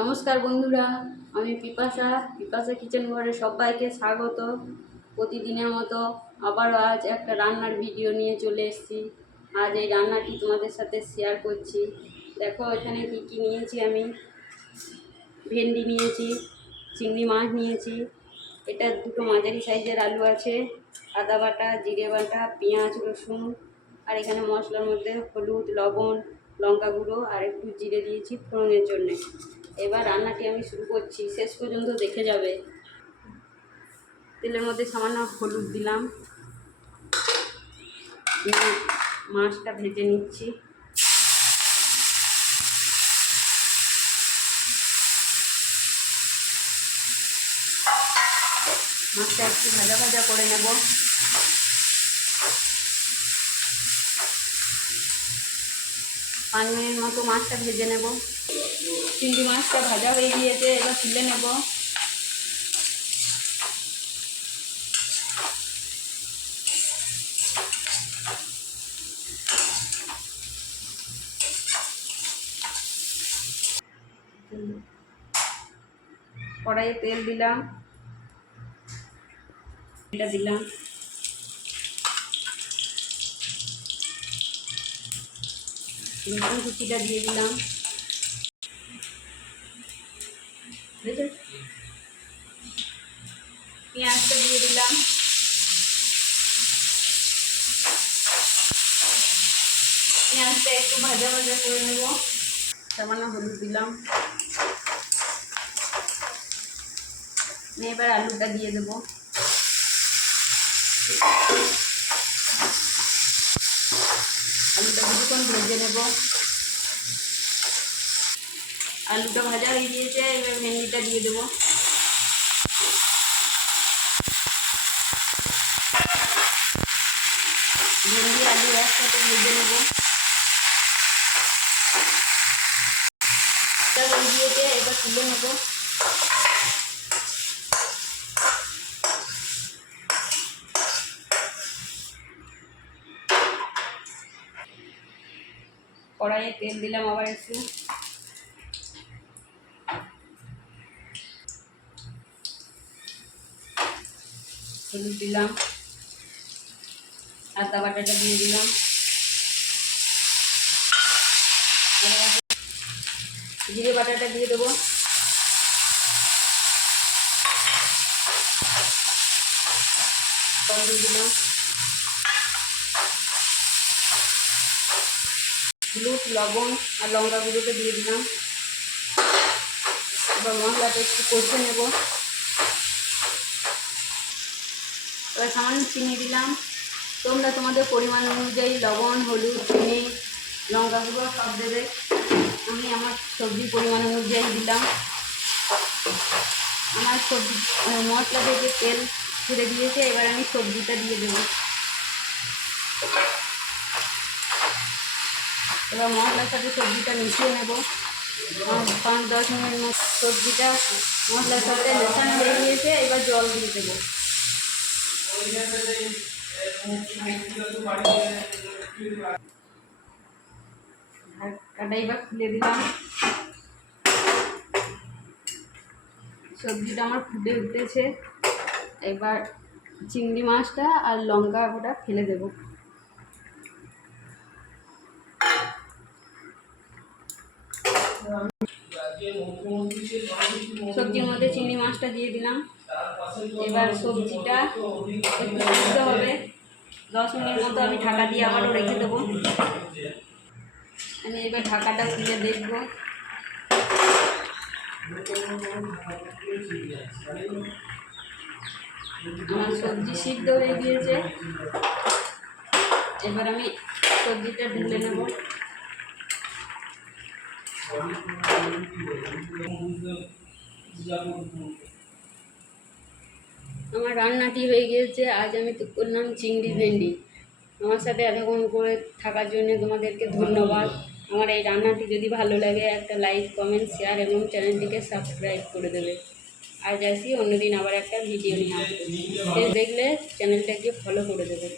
নমস্কার বন্ধুরা, আমি পিপাসা কিচেন ঘরে সবাইকে স্বাগত। প্রতিদিনের মতো আবারও আজ একটা রান্নার ভিডিও নিয়ে চলে এসেছি। আজ এই রান্নাটি তোমাদের সাথে শেয়ার করছি। দেখো এখানে কি কি নিয়েছি। আমি ভেন্ডি নিয়েছি, চিংড়ি মাছ নিয়েছি, এটা দুটো মাঝারি সাইজের আলু আছে, আদা বাটা, জিরে বাটা, পেঁয়াজ, রসুন, আর এখানে মশলার মধ্যে হলুদ, লবণ, লঙ্কা গুঁড়ো আর একটু জিরে দিয়েছি ফোড়নের জন্যে। এবার রান্নাটি আমি শুরু করছি, শেষ পর্যন্ত দেখে যাবে। তেলের মধ্যে সামান্য হলুদ দিলাম, মাছটা ভেজে নিচ্ছি। মাছটা একটু ভাজা ভাজা করে নেব। 5 মিনিট মতো মাছটা ভেজে নেব। চিংড়ি মাছটা ভাজা হয়ে গিয়েছে, এবার তুলে নেব। কড়াইয়ে তেল দিলাম, এটা দিলাম, রসুন কুচিটা দিয়ে দিলাম, পেঁয়াজটা দিয়ে দিলাম, পেঁয়াজটা একটু ভাজা ভাজা করে নেব। সামান্য হলুদ দিলাম, এবার আলুটা দিয়ে দেবো। আলুটা কিছুক্ষণ ভেজে নেব। আলুটা ভাজা হয়ে গিয়েছে, এবার ভেন্ডিটা দিয়ে দেবো। ভেন্ডি আলু একসাথে ভেজে নেব। হয়ে গিয়েছে, এবার তুলে নেব। কড়াইয়ে তেল দিলাম আবার একটু, হলুদ দিলাম, আদা বাটাটা দিয়ে দিলাম, জিরে বাটাটা দিয়ে দেবো। কম দিয়ে দিলাম, হলুদ, লবণ আর লঙ্কা গুঁড়োটা দিয়ে দিলাম। এবার মশলাটা একটু কষে নেব। এবার সামান্য চিনি দিলাম। তোমরা তোমাদের পরিমাণ অনুযায়ী লবণ, হলুদ, চিনি, লঙ্কা গুঁড়ো সব দেবে। আমি আমার সবজির পরিমাণ অনুযায়ী দিলাম। আমার সবজি মশলা থেকে তেল ছেড়ে দিয়েছে, এবার আমি সবজিটা দিয়ে দেবো। এবার মশলার সাথে সবজিটা মিশিয়ে নেব। 5-10 মিনিট মতো সবজিটা মশলার সাথে মেশানো হয়ে গিয়েছে, এবার জল দিয়ে দেবো। ঢাকাটা এবার খুলে দিলাম। সবজিটা আমার ফুটে উঠেছে, এবার চিংড়ি মাছটা আর লঙ্কা ওটা ফেলে দেব। সবজির মধ্যে চিংড়ি মাছটা দিয়ে দিলাম। এবার সবজিটা একটু সিদ্ধ হবে। 10 মিনিট মতো আমি ঢাকা দিয়ে আবারও রেখে দেবো। আমি এবার ঢাকাটা খুলে দেখব। আমার সবজি সিদ্ধ হয়ে গিয়েছে, এবার আমি সবজিটা ঢেলে নেব। আমার রান্নাটি হয়ে গিয়েছে। আজ আমি তো করলাম চিংড়ি ভেন্ডি। আমার সাথে এতক্ষণ করে থাকার জন্য তোমাদেরকে ধন্যবাদ। আমার এই রান্নাটি যদি ভালো লাগে একটা লাইক, কমেন্ট, শেয়ার এবং চ্যানেলটিকে সাবস্ক্রাইব করে দেবে। আজ আসি, অন্যদিন আবার একটা ভিডিও নিয়ে আসবো। দেখলে চ্যানেলটাকে ফলো করে দেবে।